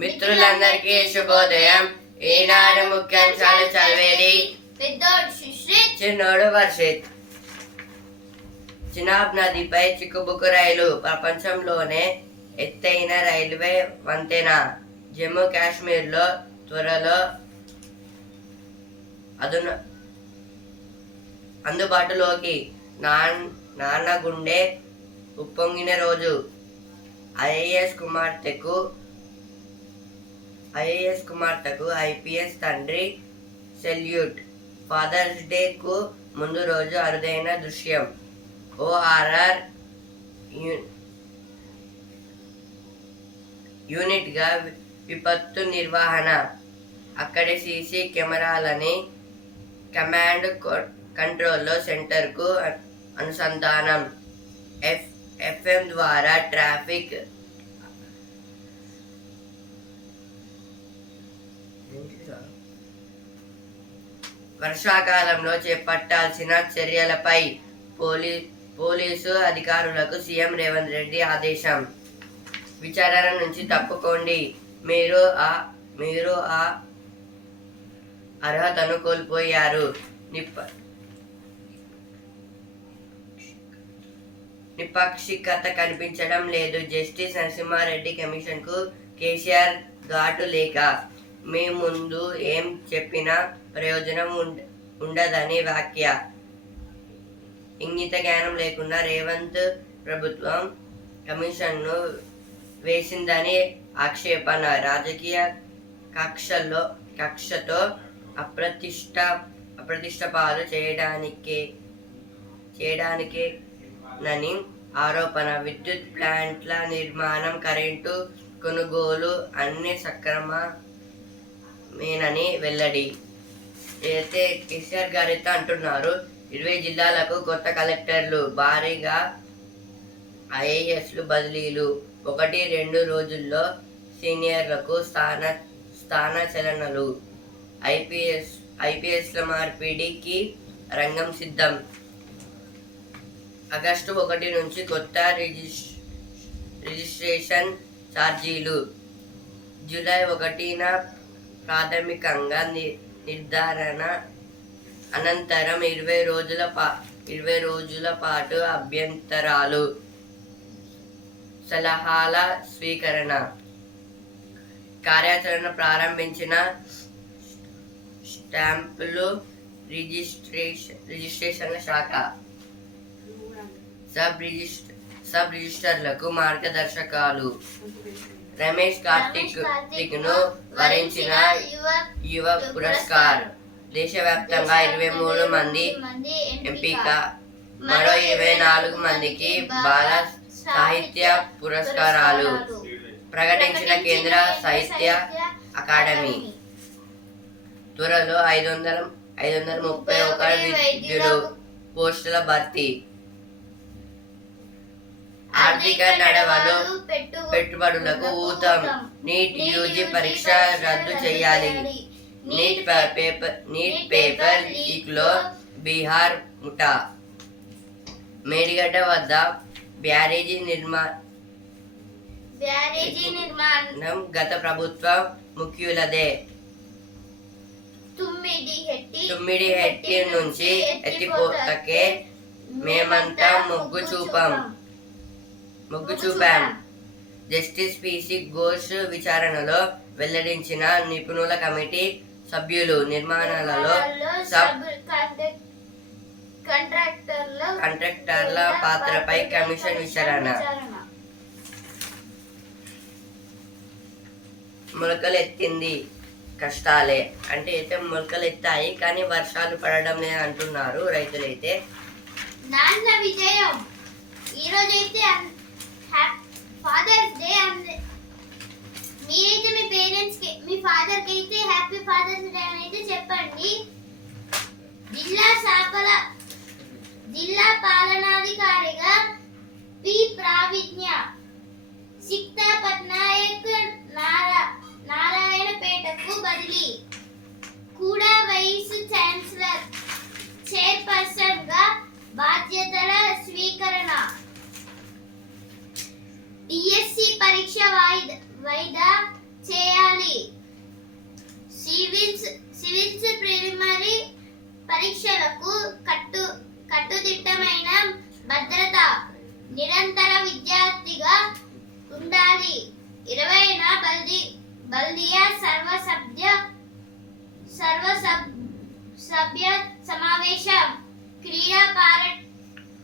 మిత్రులందరికీ శుభోదయం. ఈనాడు ముఖ్యాంశాలు చదివేది పెద్దోడు సుశ్రిత్, చిన్నోడు వర్షిత్. చినాబ్ నదిపై చిక్కుబుక్కు రైలు ప్రపంచంలోనే ఎత్తైన రైల్వే వంతెన. జమ్మూ కాశ్మీర్లో త్వరలో అందుబాటులోకి. నాన్న గుండె ఉప్పొంగిన రోజు. ఐఏఎస్ కుమార్తెకు ఐపీఎస్ తండ్రి సెల్యూట్. ఫాదర్స్ డే కు ముందు రోజు అరుదైన దృశ్యం. ఓఆర్ఆర్ యూనిట్ గా విపత్తు నిర్వహణ. అక్కడి సీసీ కెమెరాలని కమాండ్ కంట్రోల్ సెంటర్ కు అనుసంధానం. ఎఫ్ఎం ద్వారా ట్రాఫిక్ వర్షాకాలంలో చేపట్టాల్సిన చర్యలపై పోలీసు అధికారులకు సీఎం రేవంత్ రెడ్డి ఆదేశం. విచారణ నుంచి తప్పుకోండి. మీరు ఆ అర్హతను కోల్పోయారు. నిష్పక్షికత కనిపించడం లేదు. జస్టిస్ నరసింహారెడ్డి కమిషన్ కు కేసీఆర్ ఘాటు లేఖ. మీ ముందు ఏం చెప్పినా ప్రయోజనం ఉండదని వ్యాఖ్య. ఇంగిత జ్ఞానం లేకుండా రేవంత్ ప్రభుత్వం కమిషన్ను వేసిందని ఆక్షేపణ. రాజకీయ కక్షతో అప్రతిష్ట పాలు చేయడానికేనని ఆరోపణ. విద్యుత్ ప్లాంట్ల నిర్మాణం, కరెంటు కొనుగోలు అన్ని సక్రమమేనని వెల్లడి. ఏదైతే కేసీఆర్ గారైతే అంటున్నారు, 20 జిల్లాలకు కొత్త కలెక్టర్లు, భారీగా ఐఏఎస్లు బదిలీలు. 1-2 రోజుల్లో సీనియర్లకు స్థానచలనలు. ఐపీఎస్ల మార్పిడికి రంగం సిద్ధం. ఆగస్టు 1 నుంచి కొత్త రిజిస్ట్రేషన్ ఛార్జీలు. జూలై 1న ప్రాథమికంగా నిర్ధారణ. అనంతరం 20 రోజుల పాటు అభ్యంతరాలు, సలహాల స్వీకరణ. కార్యాచరణ ప్రారంభించిన స్టాంపులు రిజిస్ట్రేషన్ల శాఖ. సబ్ రిజిస్టర్లకు మార్గదర్శకాలు. రమేష్ కార్తిక్ ను వరించిన యువ పురస్కార్. దేశవ్యాప్తంగా 23 మంది ఎంపిక. మరో 24 మందికి బాల సాహిత్య పురస్కారాలు ప్రకటించిన కేంద్ర సాహిత్య అకాడమీ. త్వరలో 531 విద్యులు పోస్టుల భర్తీ. ఆర్థిక నడవలు పెట్టుబడులకు ఊతం. నీట్ యూజీ పరీక్ష రద్దు చేయాలి. నీట్ పేపర్ లీక్ లో బీహార్ ముఠా. మేడిగడ్డ వద్ద బ్యారేజీ నిర్మాణం గత ప్రభుత్వ ముఖ్యులదే. తుమ్మిడిహెట్టి నుంచి ఎత్తిపోతకే మేమంతా మొగ్గు చూపాం. జస్టిస్ పిసి ఘోష్ విచారణలో వెల్లడించిన నిపుణుల కమిటీ సభ్యులు. నిర్మాణాలలో సబ్ కాంట్రాక్టర్ల పాత్రపై కమిషన్ విచారణ. మొలకలెత్తింది కష్టాలే. అంటే అయితే మొలకలు ఎత్తాయి, కానీ వర్షాలు పడడం లేదు అంటున్నారు రైతులైతే. నాన్న విజయం. ఈరోజైతే ఫాదర్స్ డే. మీరైతే మీ పేరెంట్స్ కి, మీ ఫాదర్ కి అయితే హ్యాపీ ఫాదర్స్ డే అని అయితే చెప్పండి. జిల్లా పాలనాధికారిగా పి ప్రావిజ్ఞ. సిక్తా పట్నాయక్ నారాయణపేటకు బదిలీ. కూడా వైస్ ఛాన్సలర్ చైర్పర్సన్ గా బాధ్యతల స్వీకరణ. డిఎస్సి పరీక్ష వాయిదా ఉండాలి. సివిల్స్ ప్రిలిమినరీ పరీక్షలకు కట్టుదిట్టమైన భద్రత, నిరంతర విద్యార్థిగా ఉండాలి. 20న బల్దియా సర్వసభ్య సమావేశం, క్రీడా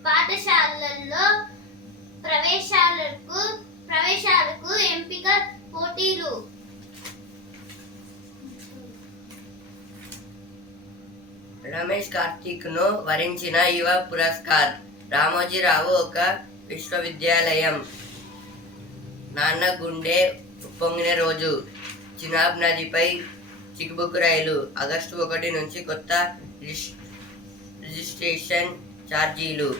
పాఠశాలల్లో ప్రవేశాలకు ఎంపిక పోటీలు. రమేష్ కార్తీక్ ను వరించిన యువ పురస్కార్ రామోజీరావు ఒక విశ్వవిద్యాలయం. నాన్న గుండె ఉప్పొంగిన రోజు, చినాబ్ నదిపై చిక్కుబుక్కు రైలు, ఆగస్టు 1 నుంచి కొత్త రిజిస్ట్రేషన్ ఛార్జీలు,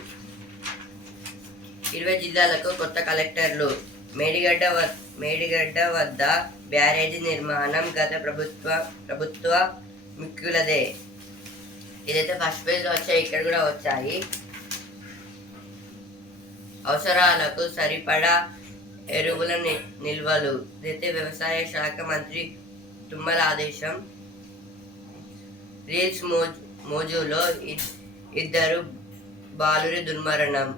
20 జిల్లాలకు కొత్త కలెక్టర్లు, మేడిగడ్డ వద్ద బ్యారేజీ నిర్మాణం గత ప్రభుత్వ ముఖ్యులదే. ఇదైతే ఫస్ట్ పేజ్లో వచ్చాయి, ఇక్కడ కూడా వచ్చాయి. అవసరాలకు సరిపడా ఎరువుల నిల్వలు, ఇదైతే వ్యవసాయ శాఖ మంత్రి తుమ్మల ఆదేశం. రీల్స్ మోజులో 2 బాలురి దుర్మరణం.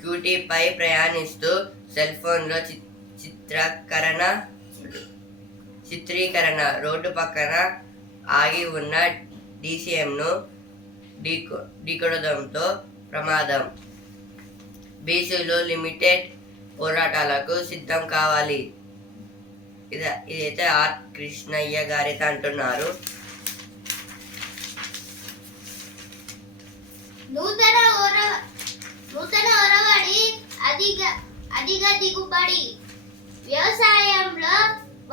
క్యూటీపై ప్రయాణిస్తూ సెల్ ఫోన్లో చిత్రీకరణ, రోడ్డు పక్కన ఆగి ఉన్న డీసీఎంను ఢీకొనడంతో ప్రమాదం. బీసీలు లిమిటెడ్ పోరాటాలకు సిద్ధం కావాలి. ఇదైతే ఆర్ కృష్ణయ్య గారైతే అంటున్నారు. నూతన ఒరవడి, అధిక దిగుబడి, వ్యవసాయంలో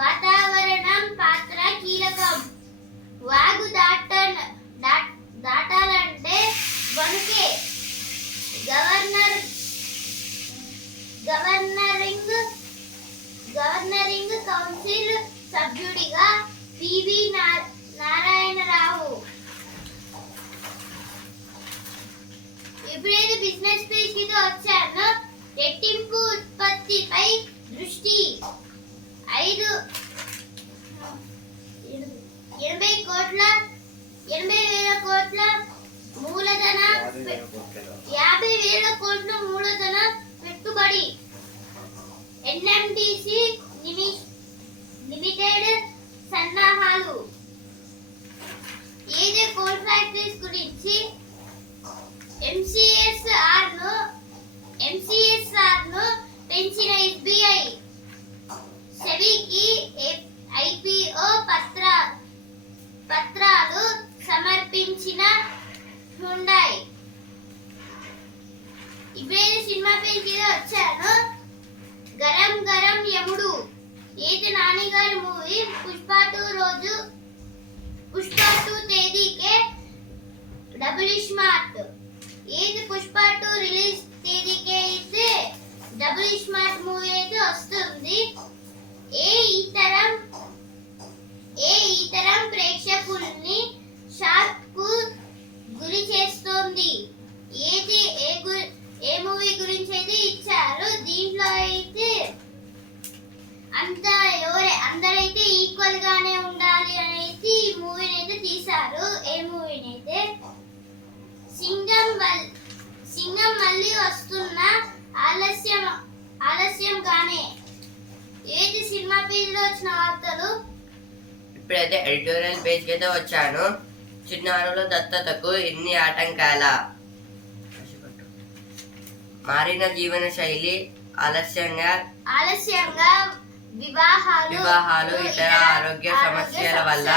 వాతావరణం పాత్ర కీలకం. వాగు దాటాలంటే వణుకే. గవర్నరింగ్ కౌన్సిల్ సభ్యుడిగా పివి నారాయణరావు. ఇప్పుడైతే బిజినెస్ పేజ్ కి వచ్చాను. రెట్టింపు ఉత్పత్తిపై దృష్టి. 80,000 కోట్ల మూలధన 50,000 కోట్ల మూలధన పెట్టుబడి. ఎన్ఎండిసి లిమిటెడ్ సన్నాహాలు. ఏదే కోల్ ఫ్యాక్టరీస్ గురించి ఎంసీఎస్ఆర్ ను పెంచిన ఎస్బీఐ. సెబీకి ఐపీఓ పత్రాలు సమర్పించిన హ్యుండాయ్. ఇప్పుడైతే సినిమా పేరు వచ్చాను. గరం గరం యముడు, ఏది నాని గారి మూవీ. పుష్ప 2 తేదీకే డబుల్ స్మార్ట్. ఏది పుష్ప 2 రిలీజ్ తేదీకే అయితే డబుల్ స్మార్ట్ మూవీ అయితే వస్తుంది. ఏ ఇతరం ప్రేక్షకుల్ని షాక్ కు గురి చేస్తోంది. ఏ మూవీ గురించి అయితే ఇచ్చారు. దీంట్లో అయితే అందరైతే ఈక్వల్ గానే ఉండాలి అనేది ఈ మూవీని అయితే తీశారు. ఏ మూవీని అయితే సింగం మళ్ళీ వస్తున్న ఆలస్యంగానే. ఏది సినిమా పేజ్ లో వచ్చిన వార్తలు. ఇప్పుడైతే ఎడిటోరియల్ పేజ్ కి అయితే వచ్చాను. చిన్నారుల దత్తతకు ఎన్ని ఆటంకాల. మారిన జీవన శైలి, ఆలస్యంగా వివాహాలు, ఇతర ఆరోగ్య సమస్యల వల్ల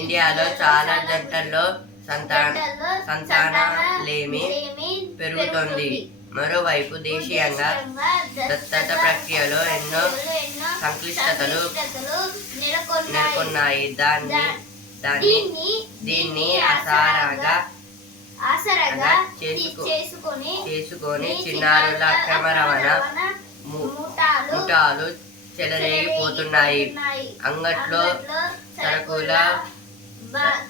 ఇండియాలో చాలా జంటల్లో సంతానలేమి పెరుగుతోంది. మరోవైపు దేశీయంగా దత్తత ప్రక్రియలో ఎన్నో సంక్లిష్టతలు నెలకొన్నాయి. దీన్ని ఆసరాగా చేసుకొని చిన్నారుల అక్రమ రవాణా ముఠాలు చెలరేగిపోతున్నాయి. అంగట్లో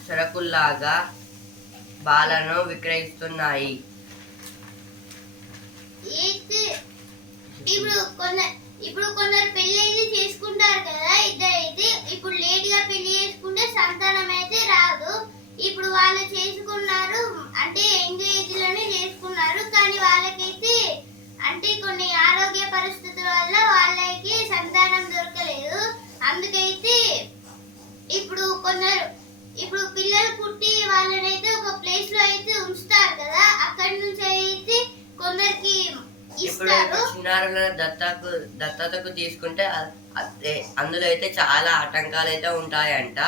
సరుకుల్లాగా బాలను విక్రయిస్తున్నాయి. ఇప్పుడు ఇప్పుడు కొందరు పెళ్లి అయితే చేసుకుంటారు కదా ఇద్దరైతే. ఇప్పుడు లేట్ గా పెళ్లి చేసుకుంటే సంతానం అయితే రాదు. ఇప్పుడు వాళ్ళు చేసుకున్నారు అంటే యంగ్ ఏజ్ లోనే చేసుకున్నారు, కానీ వాళ్ళకైతే అంటే కొన్ని ఆరోగ్య పరిస్థితుల వల్ల వాళ్ళకి సంతానం దొరకలేదు. అందుకైతే ఇప్పుడు కొందరు ఇప్పుడు పిల్లలు పుట్టి వాళ్ళనైతే ఒక ప్లేస్ లో అయితే ఉంచుతారు కదా, అక్కడి నుంచి అయితే కొందరికి ఇప్పుడు ఇస్తారు. చిన్నారులను దత్తతకు తీసుకుంటే అందులో అయితే చాలా ఆటంకాలు అయితే ఉంటాయంట.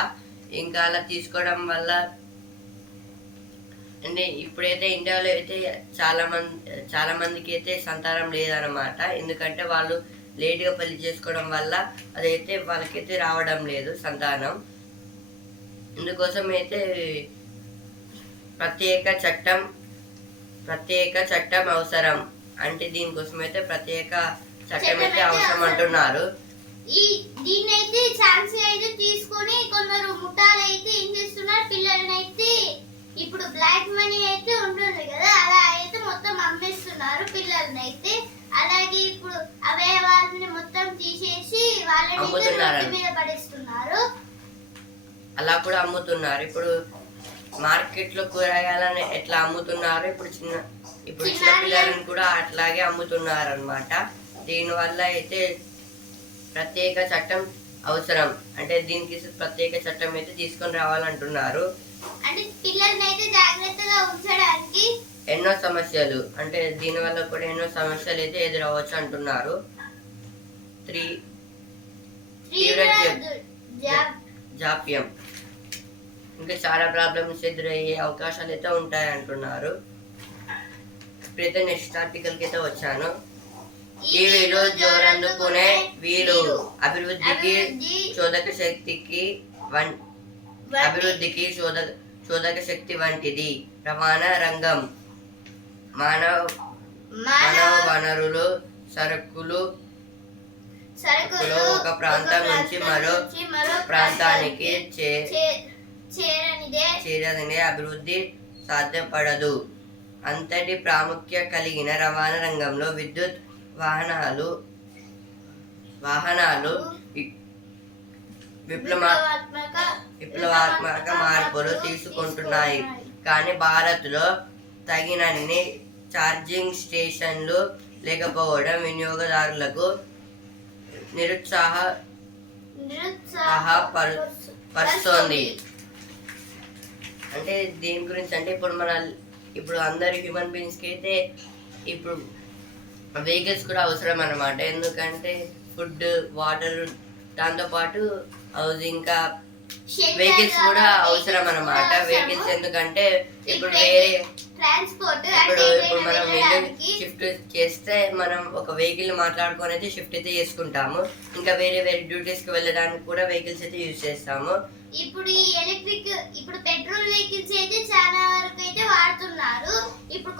ఇంకా అలా తీసుకోవడం వల్ల అంటే ఇప్పుడైతే ఇండియాలో అయితే చాలా మందికి అయితే సంతానం లేదన్నమాట. ఎందుకంటే వాళ్ళు లేట్గా పెళ్లి చేసుకోవడం వల్ల అదైతే వాళ్ళకైతే రావడం లేదు సంతానం. ఇందుకోసం అయితే ప్రత్యేక చట్టం అవసరం. అంటే దీనికోసం అయితే ప్రత్యేక చట్టం అయితే అవసరం అంటున్నారు. దీన్నైతే ఛాన్స్ అయితే తీసుకొని కొందరు ముఠాలు అయితే ఏం చేస్తున్నారు, పిల్లలనైతే ఇప్పుడు బ్లాక్ మనీ అయితే ఉంటుంది కదా, అలా అయితే మొత్తం అమ్మేస్తున్నారు పిల్లలనైతే. అలాగే ఇప్పుడు అవయవాలని మొత్తం తీసేసి వాళ్ళని రోడ్డు మీద పడేస్తున్నారు. అలా కూడా అమ్ముతున్నారు. ఇప్పుడు మార్కెట్ లో కూరగాయలను ఎట్లా అమ్ముతున్నారు, ఇప్పుడు చిన్న పిల్లలను కూడా అట్లాగే అమ్ముతున్నారు అన్నమాట. దీనివల్ల అయితే ప్రత్యేక చట్టం అవసరం. అంటే దీనికి ప్రత్యేక చట్టం అయితే తీసుకొని రావాలంటున్నారు. అంటే పిల్లల్ని అయితే జాగ్రత్తగా ఉంచడానికి ఎన్నో సమస్యలు అంటే దీనివల్ల కూడా ఎన్నో సమస్యలు అయితే ఎదురవచ్చు అంటున్నారు. తీవ్ర జాప్యం ఇంకా చాలా ప్రాబ్లమ్స్ ఎదురయ్యే అవకాశాలు అయితే ఉంటాయి అంటున్నారు. ఇప్పుడైతే నెక్స్ట్ ఆర్టికల్ కి అయితే వచ్చాను. టీవీలో జోరందుకునే వీలు అభివృద్ధికి చోదక శక్తి వంటిది. రవాణా రంగం మానవ వనరులు సరుకులు ఒక ప్రాంతం నుంచి మరో ప్రాంతానికి చేరనిదే అభివృద్ధి సాధ్యపడదు. అంతటి ప్రాముఖ్యత కలిగిన రవాణా రంగంలో విద్యుత్ వాహనాలు విప్లవాత్మక మార్పులు తీసుకుంటున్నాయి. కానీ భారత్లో తగినన్ని ఛార్జింగ్ స్టేషన్లు లేకపోవడం వినియోగదారులకు నిరుత్సాహపరుస్తోంది. అంటే దీని గురించి అంటే ఇప్పుడు అందరు హ్యూమన్ బీయింగ్స్కి అయితే ఇప్పుడు వెహికల్స్ కూడా అవసరం అన్నమాట. ఎందుకంటే ఫుడ్, వాటర్, దాంతోపాటు ఇంకా వెహికల్స్ కూడా అవసరం అన్నమాట. వెహికల్స్ ఎందుకంటే ఇప్పుడు మనం షిఫ్ట్ చేస్తే మనం ఒక వెహికల్ మాట్లాడుకొని అయితే షిఫ్ట్ అయితే చేసుకుంటాము. ఇంకా వేరే డ్యూటీస్ కి వెళ్ళడానికి కూడా వెహికల్స్ అయితే యూజ్ చేస్తాము. ఇప్పుడు ఈ ఇప్పుడు పెట్రోల్ వెహికల్స్ అయితే చాలా వరకు అయితే వాడుతున్నారు. ఇప్పుడు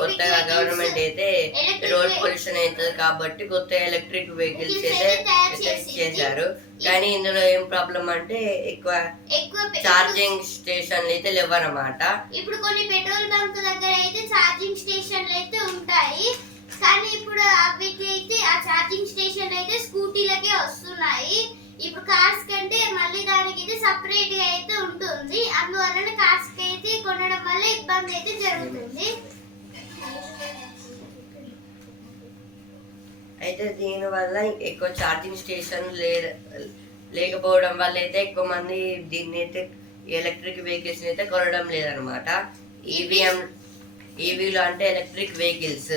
కొత్తగా గవర్నమెంట్ అయితే రోడ్ పొల్యూషన్ అవుతుంది కాబట్టి కొత్త ఎలక్ట్రిక్ వెహికల్స్ అయితే చేశారు. కానీ ఇందులో ఏం ప్రాబ్లం అంటే ఎక్కువ ఛార్జింగ్ స్టేషన్లు అయితే లేవన్నమాట. ఇప్పుడు కొన్ని పెట్రోల్ బంక్ దగ్గర అయితే ఛార్జింగ్ స్టేషన్లు అయితే ఉంటాయి, కానీ ఇప్పుడు అవికి అయితే ఆ ఛార్జింగ్ స్టేషన్లు అయితే స్కూటీలకే వస్తున్నాయి. ఇప్పుడు కార్స్ కంటే మళ్ళీ దానికి అయితే సపరేట్ గా అయితే ఉంటుంది. అందువలన కార్స్ కి అయితే కొనడం వల్ల ఇబ్బంది అయితే జరుగుతుంది. అయితే దీని వల్ల ఎక్కువ ఛార్జింగ్ స్టేషన్ లేకపోవడం వల్ల అయితే ఎక్కువ మంది దీన్ని అయితే ఎలక్ట్రిక్ వెహికల్స్ అయితే కొనడం లేదనమాట. ఈవీలు అంటే ఎలక్ట్రిక్ వెహికల్స్.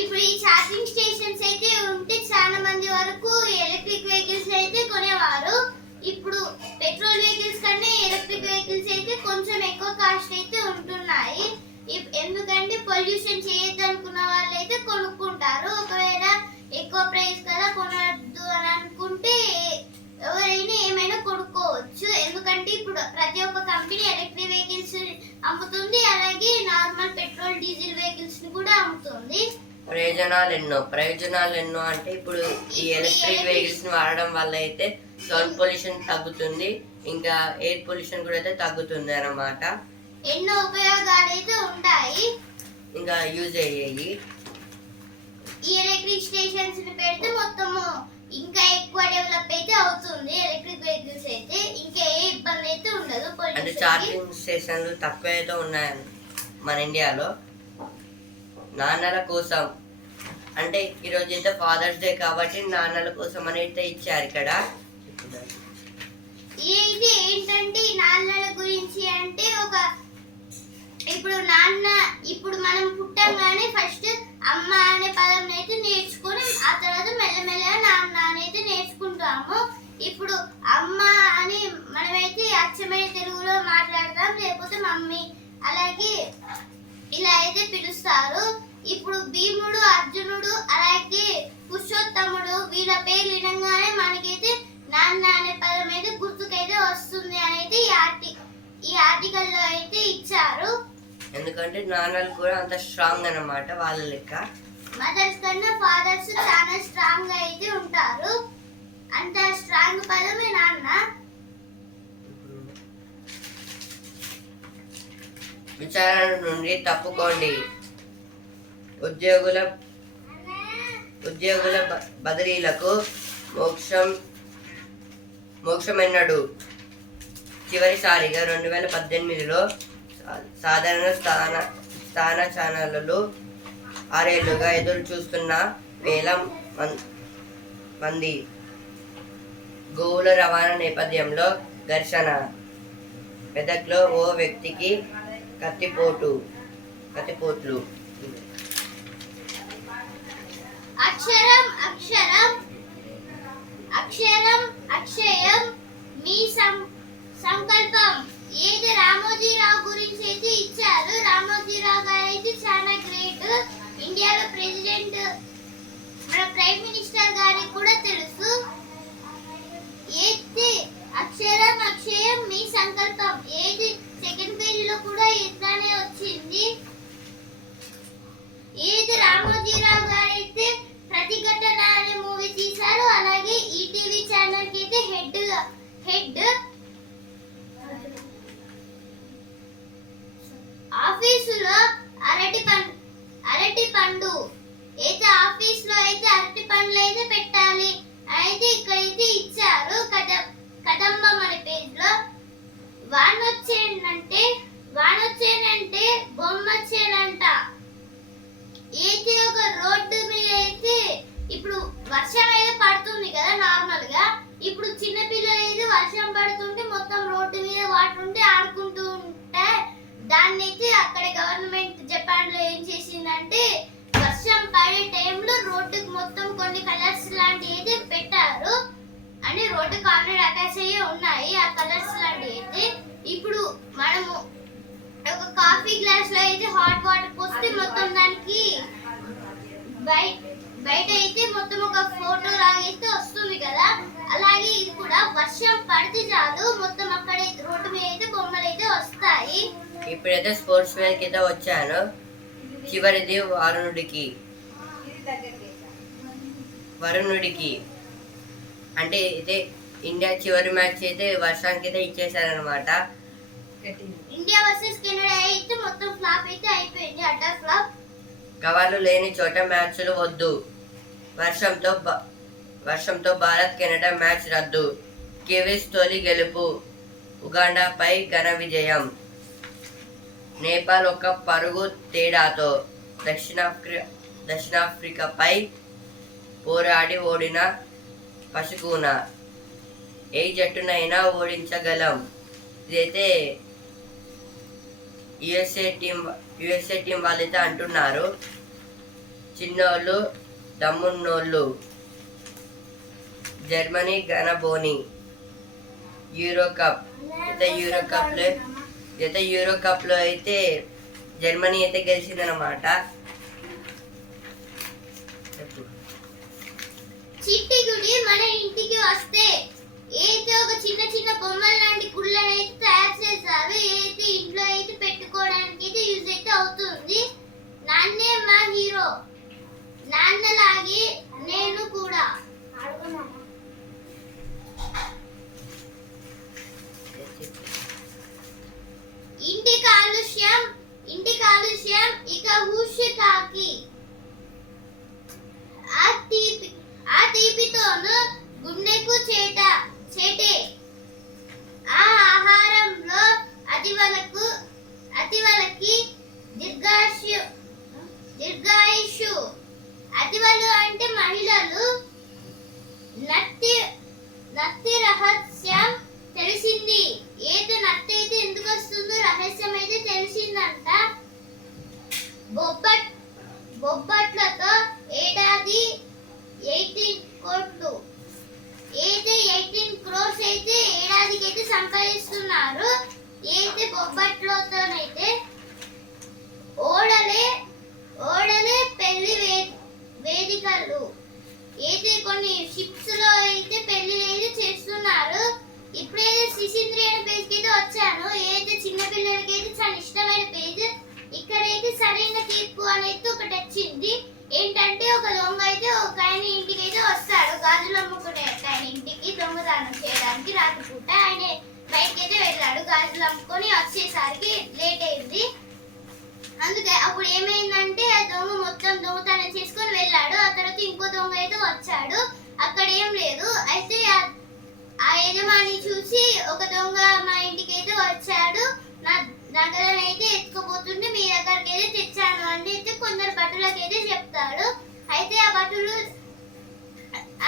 ఇప్పుడు ఈ ఛార్జింగ్ స్టేషన్స్ అయితే ఉంటే చాలా మంది వరకు ఎలక్ట్రిక్ వెహికల్స్ అయితే కొనేవారు. ఇప్పుడు పెట్రోల్ వెహికల్స్ కన్నా ఎలక్ట్రిక్ వెహికల్స్ అయితే కొంచెం ఎక్కువ కాస్ట్ అయితే ఉంటున్నాయి. ఎందుకంటే పొల్యూషన్ చేయొద్దు అనుకున్న వాళ్ళు అయితే కొనుక్కుంటారు. ఒకవేళ ఎక్కువ ప్రైస్ కదా కొనద్దు అని అనుకుంటే ఎవరైనా ఏమైనా కొనుక్కోవచ్చు. ఎందుకంటే ఇప్పుడు ప్రతి ఒక్క కంపెనీ ఎలక్ట్రిక్ వెహికల్స్ అమ్ముతుంది, అలాగే నార్మల్ పెట్రోల్, డీజిల్ వెహికల్స్ ని కూడా అమ్ముతుంది. ప్రయోజనాలు ఎన్నో అంటే ఇప్పుడు ఈ ఎలక్ట్రిక్ వెహికల్స్ ని వాడడం వల్ల అయితే సౌండ్ పొల్యూషన్ తగ్గుతుంది, ఇంకా ఎయిర్ పొల్యూషన్ కూడా అయితే తగ్గుతుంది అన్నమాట. ఎన్నో ఉపయోగాలు అయితే ఉంటాయి. ఇంకా యూజ్ అయ్యేవి ఈ ఎలక్ట్రిక్ స్టేషన్స్ ని పెడితే మొత్తము ఇంకా ఎక్కువ డెవలప్ అయితే అవుతుంది. ఎలక్ట్రిక్ వెహికల్స్ అయితే ఇంకా ఏ ఇబ్బంది అయితే ఉండదు. అంటే pollution కి. ఛార్జింగ్ స్టేషన్లు తక్కువ అయితే ఉన్నాయి మన ఇండియాలో. నాన్నల కోసం అంటే ఈరోజు అయితే ఫాదర్స్ డే కాబట్టి నాన్నల కోసం అని అయితే ఇచ్చారు ఇక్కడ. ఇది ఏంటంటే ఈ నాన్నల గురించి అంటే ఒక ఇప్పుడు నాన్న ఇప్పుడు మనం పుట్టంగానే ఫస్ట్ అమ్మ అనే పదం అయితే నేర్చుకొని ఆ తర్వాత మెల్లమెల్లగా నాన్న అనేది నేర్చుకుంటాము. ఇప్పుడు అమ్మ అని మనమైతే అచ్చమైన తెలుగులో మాట్లాడతాం, లేకపోతే మమ్మీ అలాగే ఇలా అయితే పిలుస్తారు. ఇప్పుడు భీముడు, అర్జునుడు అలాగే పురుషోత్తముడు వీళ్ళ పేరు వినగానే మనకైతే నాన్న అనే పదం అయితే గుర్తుకైతే వస్తుంది అని అయితే ఈ ఆర్టికల్లో అయితే ఇచ్చారు. ఎందుకంటే నాన్నలు కూడా అంత స్ట్రాంగ్ అన్నమాట వాళ్ళ లెక్క. మదర్స్ కన్నా ఫాదర్స్ చాలా స్ట్రాంగ్ గా అయితే ఉంటారు. అంత స్ట్రాంగ్ పదమే నాన్న. విచారణ నుండి తప్పుకోండి. ఉద్యోగుల బదిలీలకు మోక్షమెన్నడు. చివరిసారిగా 2018లో సాధారణ స్థాన ఛానళ్లు 6 ఏళ్లుగా ఎదురు చూస్తున్న వేల మంది గోవుల రవాణా నేపథ్యంలో ఘర్షణ. మెదక్లో ఓ వ్యక్తికి కత్తిపోట్లు. అక్షరం అక్షరం అక్షరం అక్షయం మీ సంకల్పం. ఏది రామోజీరావు గురించి అయితే ఇచ్చారు. రామోజీరావు గారు అయితే చాలా గ్రేట్. ఇండియాలో ప్రెసిడెంట్ మన ప్రైమ్ మినిస్టర్ గారికి కూడా తెలుసు. ఏది అక్షరం అక్షయం మీ సంకల్పం. ఏది సెకండ్ పేజ్ లో కూడా ఇట్లానే వచ్చింది. ఏది రామోజీరావు గారు అయితే ప్రతిఘటన అనే మూవీ తీశారు. అలాగే ఈటీవీ ఛానల్ కి అయితే హెడ్ ఆఫీసులో అరటి పండు అయితే ఆఫీస్ లో అయితే అరటి పండ్లు అయితే పెట్టాలి అయితే ఇక్కడైతే ఇచ్చారు. కదంబం అనే పేజ్ లో వానొచ్చేనంటే బొమ్మొచ్చేనంట. అయితే ఒక రోడ్డు మీద అయితే ఇప్పుడు వర్షం అయితే పడుతుంది కదా నార్మల్ గా. ఇప్పుడు చిన్న పిల్లలు అయితే వర్షం పడుతుంటే మొత్తం రోడ్డు మీద వాటర్ ఉంటే ఆడుకుంటూ ఉంటే దాన్ని అయితే అక్కడ గవర్నమెంట్ జపాన్ లో ఏం చేసిందంటే వర్షం పడే టైంలో రోడ్డుకి మొత్తం కొన్ని కలర్స్ లాంటివి అయితే పెట్టారు. అంటే రోడ్డుకి ఆల్రెడీ అటాచ్ అయ్యే ఉన్నాయి ఆ కలర్స్ లాంటివి అయితే. ఇప్పుడు మనము ఒక కాఫీ గ్లాస్ లో అయితే హాట్ వాటర్ పోస్తే మొత్తం దానికి బయట అయితే మొత్తం ఒక ఫోటో లాగైతే వస్తుంది కదా. అలాగే ఇది కూడా వర్షం పడితే చాలు మొత్తం అక్కడ రోడ్డు మీద అయితే బొమ్మలు అయితే వస్తాయి. ఇప్పుడైతే స్పోర్ట్స్ వేర్ కి అయితే వచ్చాను. చివరిది వరుణుడికి అంటే అయితే ఇండియా చివరి మ్యాచ్ అయితే వర్షానికి అయితే ఇచ్చేసారనమాట. ఇండియా వర్సెస్ కెనడా అయితే మొత్తం ఫ్లాప్ అయితే అయిపోయింది. Order flop. కవర్లు లేని చోట మ్యాచ్లు వద్దు. వర్షంతో భారత్ కెనడా మ్యాచ్ రద్దు. కివీస్ తొలి గెలుపు. ఉగాండాపై ఘన విజయం. నేపాల్ ఒక పరుగు తేడాతో దక్షిణాఫ్రికాపై పోరాడి ఓడిన పసుకూన. ఏ జట్టునైనా ఓడించగలం. ఇదైతే యుఎస్ఏ టీం వాళ్ళైతే అంటున్నారు. చిన్నోళ్ళు దమ్మున్నోళ్ళు. జర్మనీ ఘనబోని. యూరో కప్ లో అయితే జర్మనీ అయితే గెలిచిందనమాట. చిట్టి గుడి మన ఇంటికి వస్తే అయితే ఒక చిన్న బొమ్మల లాంటి గుళ్ళని అయితే తయారు చేశారు. అయితే ఇంట్లో అయితే పెట్టుకోవడానికి అయితే యూజ్ అయితే అవుతుంది. నాన్నే మా హీరో, నాన్నలాగే నేను కూడా. ఇంటి కాలుష్యం ఇక హుష్ కాకి. ఏమైందంటే మహిళలు నత్తి నత్తి రహస్యం తెలిసింది. ఏదో నత్తి అయితే ఎందుకు వస్తుందో రహస్యం అయితే తెలిసిందంట. బొబ్బట్లతో ఏడాది 18 కోట్లు అయితే 18 క్రోర్స్ అయితే ఏడాదికి అయితే సంపాదిస్తున్నారు. అయితే బొబ్బట్లతోనైతే ఓడలే పెళ్లి వేదికలు అయితే కొన్ని షిప్స్ లో అయితే పెళ్లి అయితే చేస్తున్నారు. ఇప్పుడైతే సిసింద్రి అనే పేజ్ కి అయితే వచ్చాను. ఏదైతే చిన్న పిల్లలకి అయితే చాలా ఇష్టమైన పేజ్. ఇక్కడైతే సరైన తీర్పు అనేది ఒకటి వచ్చింది. ఏంటంటే ఒక దొంగ అయితే ఒక ఆయన ఇంటికి అయితే వస్తాడు. గాజులు అమ్ముకునే ఆయన ఇంటికి దొంగతనం చేయడానికి రాత్రిపూట ఆయన బయటకి అయితే వెళ్ళాడు. గాజులు అమ్ముకొని వచ్చేసరికి లేట్ అయింది. అందుకే అప్పుడు ఏమైందంటే ఆ దొంగ మొత్తం దొంగతనం చేసుకొని వెళ్ళాడు. ఆ తర్వాత ఇంకో దొంగ అయితే వచ్చాడు. అక్కడ ఏం లేదు. అయితే ఆ యజమాని చూసి ఒక దొంగ మా ఇంటికి అయితే వచ్చాడు, నా నగలను అయితే ఎత్తుకుపోతుంటే మీ దగ్గరికి అయితే తెచ్చాను అని అయితే కొందరు భటులకి అయితే చెప్తాడు. అయితే ఆ భటులు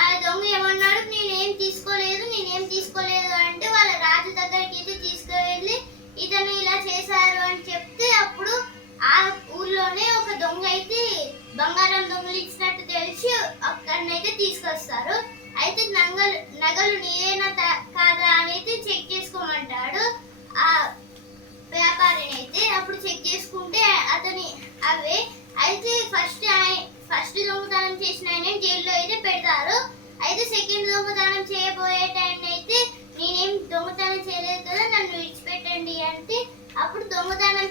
ఆ దొంగ ఏమన్నాడు, నేనేం తీసుకోలేదు అంటే వాళ్ళ రాజు దగ్గరికి అయితే తీసుకువెళ్ళి ఇతను ఇలా చేశారు అని చెప్తే అప్పుడు ఆ ఊర్లోనే ఒక దొంగ అయితే బంగారం దొంగిలించినట్టు తెలిసి అక్కడనైతే తీసుకొస్తారు. అయితే నగలు నీవేనా కాదా అని అయితే చెక్ చేసుకోమంటాడు ఆ వ్యాపారిని అయితే. అప్పుడు చెక్ చేసుకుంటే అతని అవే. అయితే ఫస్ట్ దొంగతనం చేసిన ఆయన జైల్లో అయితే పెడతారు. అయితే సెకండ్ దొంగతనం చేయబోయే టైం అయితే నేనేం దొంగతనం చేయలేదు కదా, నన్ను విడిచిపెట్టండి అంటే అప్పుడు దొంగతనం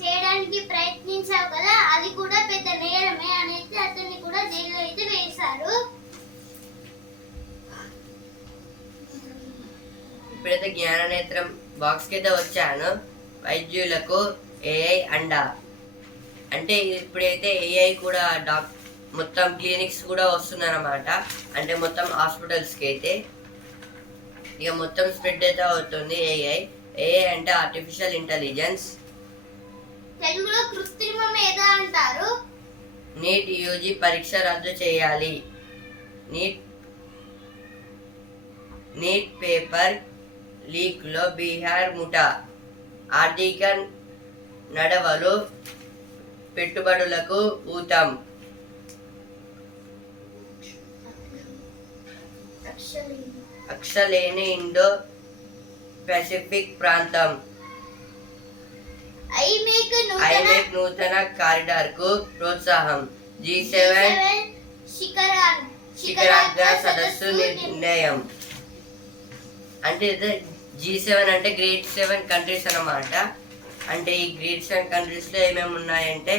చేయడానికి ప్రయత్నించావు కదా, అది కూడా పెద్ద నేరమే అనేది అతన్ని కూడా జైల్లో అయితే వేశారు. ఇప్పుడైతే జ్ఞాననేత్రం బాక్స్ కి అయితే వచ్చాను. వైద్యులకు ఏఐ అండా అంటే ఇప్పుడైతే ఏఐ కూడా మొత్తం క్లినిక్స్ కూడా వస్తుందన్నమాట. అంటే మొత్తం హాస్పిటల్స్కి అయితే ఇక మొత్తం స్ప్రెడ్ అయితే అవుతుంది ఏఐ అంటే ఆర్టిఫిషియల్ ఇంటెలిజెన్స్. తెలుగులో కృత్రిమ మేధ అంటారు. నీట్ యూజీ పరీక్ష రద్దు చేయాలి. నీట్ పేపర్ లీక్ లో బీహార్ ముఠా. ఆర్థిక నడవలు పెట్టుబడులకు ఊతం. అక్షలేని ఇండో పసిఫిక్ ప్రాంతం. ఐమేక్ నూతన కారిడార్ కు ప్రోత్సాహం. G7 శిఖరాగ్ర సదస్సు నిర్ణయం. అంటే G7 అంటే గ్రేట్ 7 కంట్రీస్ అన్నమాట. అంటే ఈ గ్రేట్ 7 కంట్రీస్ లో ఏమేమి ఉన్నాయంటే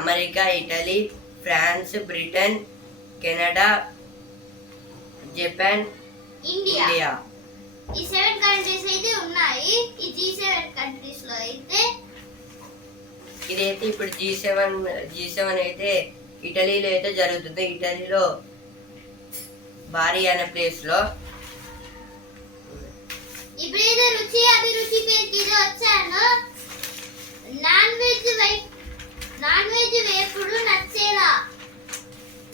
America, Italy, France, Britain, Canada, Japan, India. ఈ 7 కంట్రీస్ అయితే ఉన్నాయి. ఈ G7 కంట్రీస్ లో అయితే ఇదైతే ఇప్పుడు G7 అయితే ఇటలీలో అయితే జరుగుతుంది. ఇటలీలో బారి అనే ప్లేస్ లో. ఇప్పుడైతే రుచి అభిరుచి పేరుకి వచ్చాను. నాన్ వెజ్ వేపుడు నచ్చేలా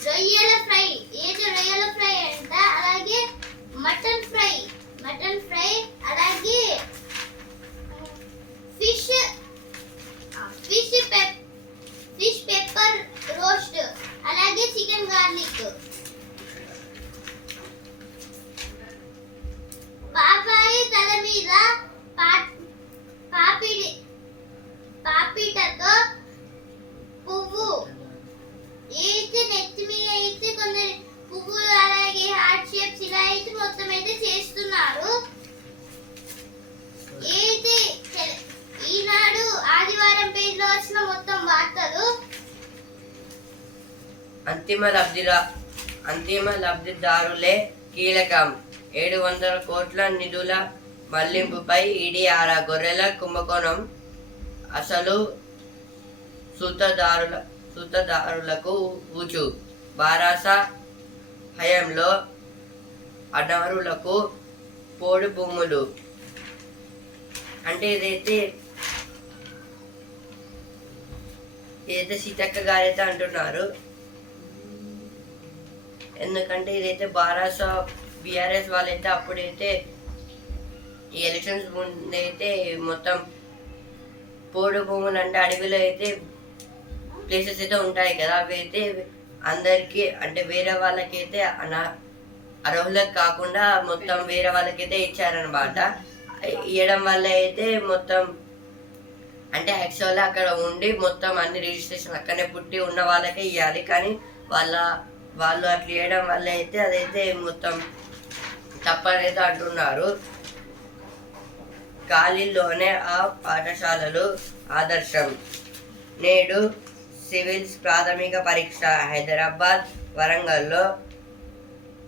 రొయ్యల ఫ్రై. ఏదో రొయ్యల ఫ్రై అంట. అలాగే మటన్ ఫ్రై, అలాగే ఫిష్ పెప్పర్ రోస్ట్, అలాగే చికెన్ గార్లిక్. బాబాయి తల మీద పాపిటతో పువ్వు అయితే నెత్తి మీద అయితే కొందరు పువ్వులు అలాగే హార్ట్ షేప్స్ ఇలా అయితే మొత్తం అయితే చేస్తున్నారు. అయితే ఈనాడు ఆదివారం పేజ్ లో వచ్చిన మొత్తం వార్తలు. అంతిమ లబ్ధిదారులే కీలకం. 700 కోట్ల నిధుల మళ్లింపుపై ఈడీ ఆరా. గొర్రెల కుంభకోణం అసలు సూత్రధారులకు ఊచు. బారాస హయాంలో అనర్హులకు పోడు భూములు. అంటే ఇదైతే సీతక్క గారైతే అంటున్నారు ఎందుకంటే ఇదైతే బారాస బీఆర్ఎస్ వాళ్ళైతే అప్పుడైతే ఈ ఎలక్షన్స్ ముందైతే మొత్తం పోడు భూములు అంటే అడవిలో అయితే ప్లేసెస్ అయితే ఉంటాయి కదా, అవి అయితే అందరికీ అంటే వేరే వాళ్ళకైతే అర్హులకు కాకుండా మొత్తం వేరే వాళ్ళకైతే ఇచ్చారనమాట. ఇవ్వడం వల్ల అయితే మొత్తం అంటే యాక్చువల్గా అక్కడ ఉండి మొత్తం అన్ని రిజిస్ట్రేషన్ అక్కడనే పుట్టి ఉన్న వాళ్ళకే ఇవ్వాలి, కానీ వాళ్ళు అట్లా ఇవ్వడం వల్ల అయితే అదైతే మొత్తం తప్పనైతే అంటున్నారు. ఖాళీల్లోనే ఆ పాఠశాలలు ఆదర్శం. నేడు సివిల్స్ ప్రాథమిక పరీక్ష హైదరాబాద్, వరంగల్లో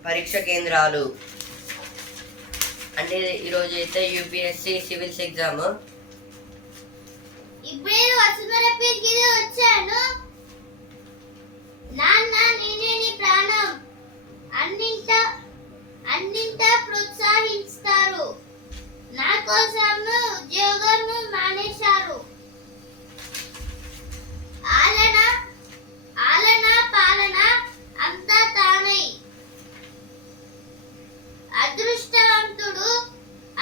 పరీక్ష కేంద్రాలు. అంటే ఈరోజు అయితే యూపీఎస్సి సివిల్స్ ఎగ్జామ్. ఇప్పుడే వసుమరపేకి వచ్చాను. నాన్న నేనే నీ ప్రాణం అన్నింటా ప్రోత్సహిస్తారు. నా కోసం ఉద్యోగం మానేశారు. ఆలన పాలన అంతా తానై.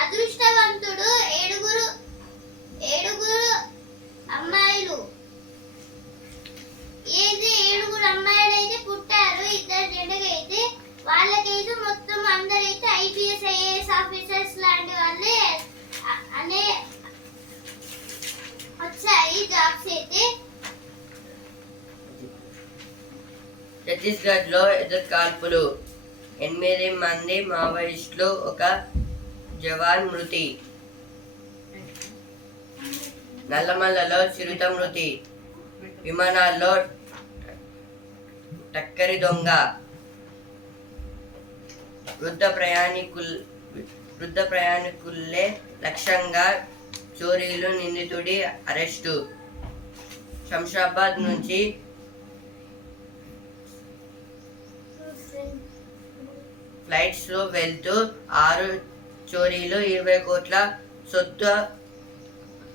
అదృష్టవంతుడు ఏడుగురు అమ్మాయిలు. ఏడుగురు అమ్మాయిలు అయితే పుట్టారు. ఇద్దరు జంటకైతే వాళ్ళకైతే మొత్తం అందరైతే ఐపీఎస్ ఐఏఎస్ ఆఫీసర్స్ లాంటి వాళ్ళే అనే వచ్చాయి జాబ్స్ అయితే. ఛత్తీస్గఢ్ లో ఎదుర్కాల్పులు. 8 మంది మావోయిస్టులు, ఒక జవాన్ మృతి. నల్లమల్లలో చిరుత మృతి. విమానాల్లో టక్కరి దొంగ. వృద్ధ ప్రయాణికులే లక్ష్యంగా చోరీలు, నిందితుడి అరెస్టు. శంషాబాద్ నుంచి ఫ్లైట్స్ లో వెళ్తూ 6 చోరీలు, 20 కోట్ల సొత్తు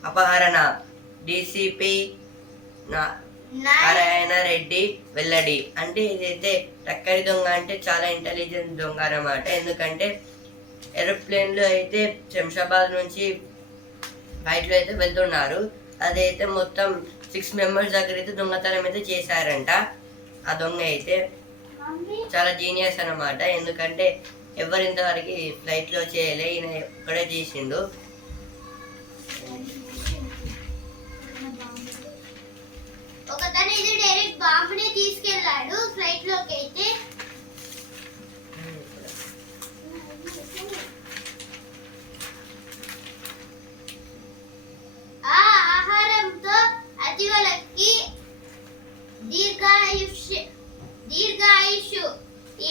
అపహరణ. డీసీపీ నారాయణ రెడ్డి వెల్లడి. అంటే ఇదైతే టక్కరి దొంగ అంటే చాలా ఇంటెలిజెంట్ దొంగ అన్నమాట. ఎందుకంటే ఏరోప్లేన్ లో అయితే శంషాబాద్ నుంచి ఫ్లైట్ లో అయితే వెళ్తున్నారు. అదైతే మొత్తం 6 మెంబర్స్ దగ్గర అయితే దొంగతనం అయితే చేశారంట. ఆ దొంగ అయితే చాలా జీనియస్ అన్నమాట. ఎందుకంటే ఎవరు ఇంతవరకు ఫ్లైట్ లో చేయలే, ఈయన ఒక్కడే చేసిండు. ఒకతను ఇది డైరెక్ట్ బాంబుని తీసుకెళ్లాడు ఫ్లైట్ లోకి అయితే. ఆ ఆహారంతో అతివలకి దీర్ఘాయుష్.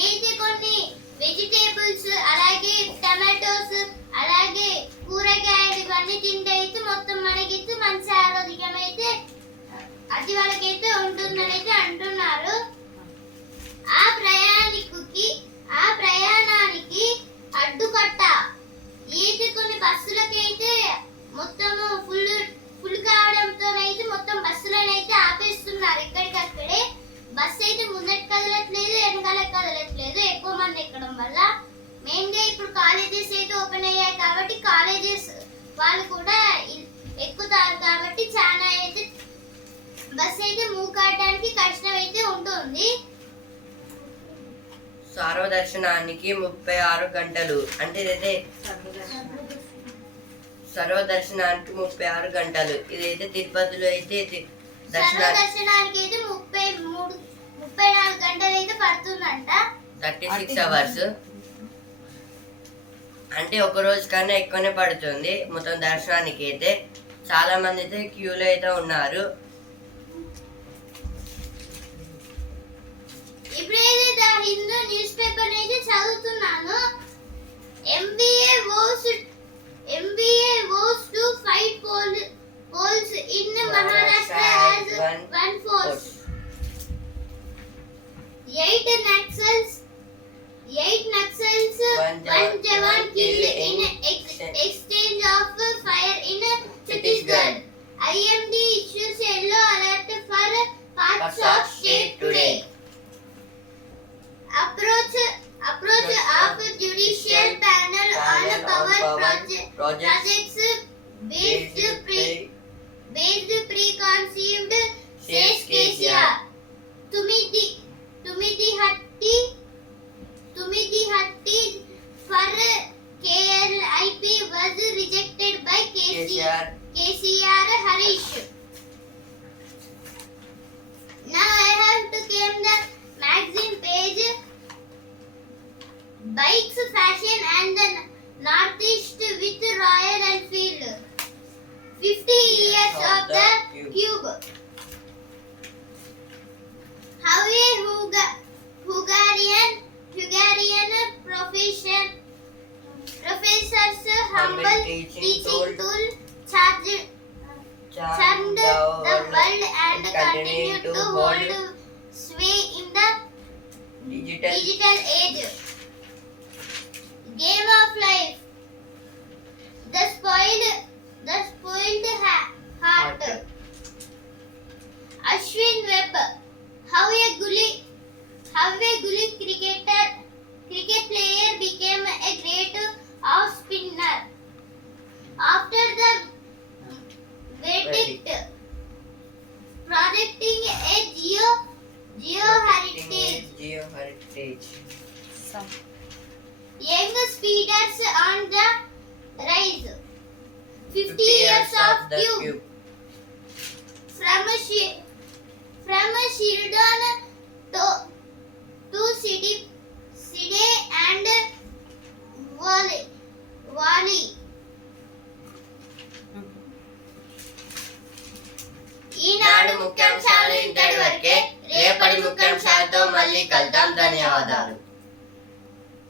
అయితే కొన్ని వెజిటేబుల్స్ అలాగే టమాటోస్ అలాగే కూరగాయలు ఇవన్నీ తింటే అయితే మొత్తం మనకైతే మంచి ఆరోగ్యం అయితే అది వాళ్ళకైతే ఉంటుందని అయితే అంటున్నారు. ఆ ప్రయాణానికి అడ్డుకట్ట. అయితే కొన్ని బస్సులకైతే మొత్తము ఫుల్ కావడంతో అయితే మొత్తం బస్సులను అయితే ఆపేస్తున్నారు ఎక్కడికక్కడే. బస్సు అయితే ముందటి కదలట్లేదు, వెనకాల కదలట్లేదు ఎక్కువ మంది ఎక్కడం వల్ల. మెయిన్ గా ఇప్పుడు కాలేజెస్ అయితే ఓపెన్ అయ్యాయి కాబట్టి కాలేజెస్ వాళ్ళు కూడా ఎక్కుతారు కాబట్టి చాలా అయితే బస్ అయితే మూవ్ కావడానికి కష్టం అయితే ఉంటుంది. సర్వదర్శనానికి 36 గంటలు. అంటే ఇదైతే సర్వదర్శనానికి 36 గంటలు. ఇదైతే తిరుపతిలో అయితే దర్శనానికి అయితే 34 గంటలు అయితే పడుతుందంట. 36 అవర్స్. అంటే ఒక రోజు కన్నా ఎక్కువనే పడుతుంది మొత్తం దర్శనానికి అయితే. చాలా మంది అయితే క్యూలో అయితే ఉన్నారు. ఇప్పుడైతే ద హిందూ న్యూస్ పేపర్ అయితే చదువుతున్నాను. MBA vows to fight polls in Maharashtra as one force. 8 Naxals, one Jawan killed in exchange of fire in Chhattisgarh. IMD issues yellow alert for parts of state today. Approach projects based preconceived, says says KCR. Tumidi Hatti for KLIP was rejected by KCR Harish. Now I have to came the magazine page. Bikes, fashion and the Northeast with Royal Enfield. 50 years of the Cube. How a Hungarian professor's humble teaching tool charmed the world and continue to hold sway in the digital age. Game of life. The spoiled heart. Ashwin Webb. How a gully cricket player became a great off spinner. After the verdict, projecting a geo heritage. Young speeders on the rise. 50 years of Cube. From Shildon to Sydney and Wally. ఈనాడు ముఖ్యాంశాలు ఇంతటి వరకే. రేపటి ముఖ్యాంశాలతో మళ్ళీ కలుద్దాం. ధన్యవాదాలు.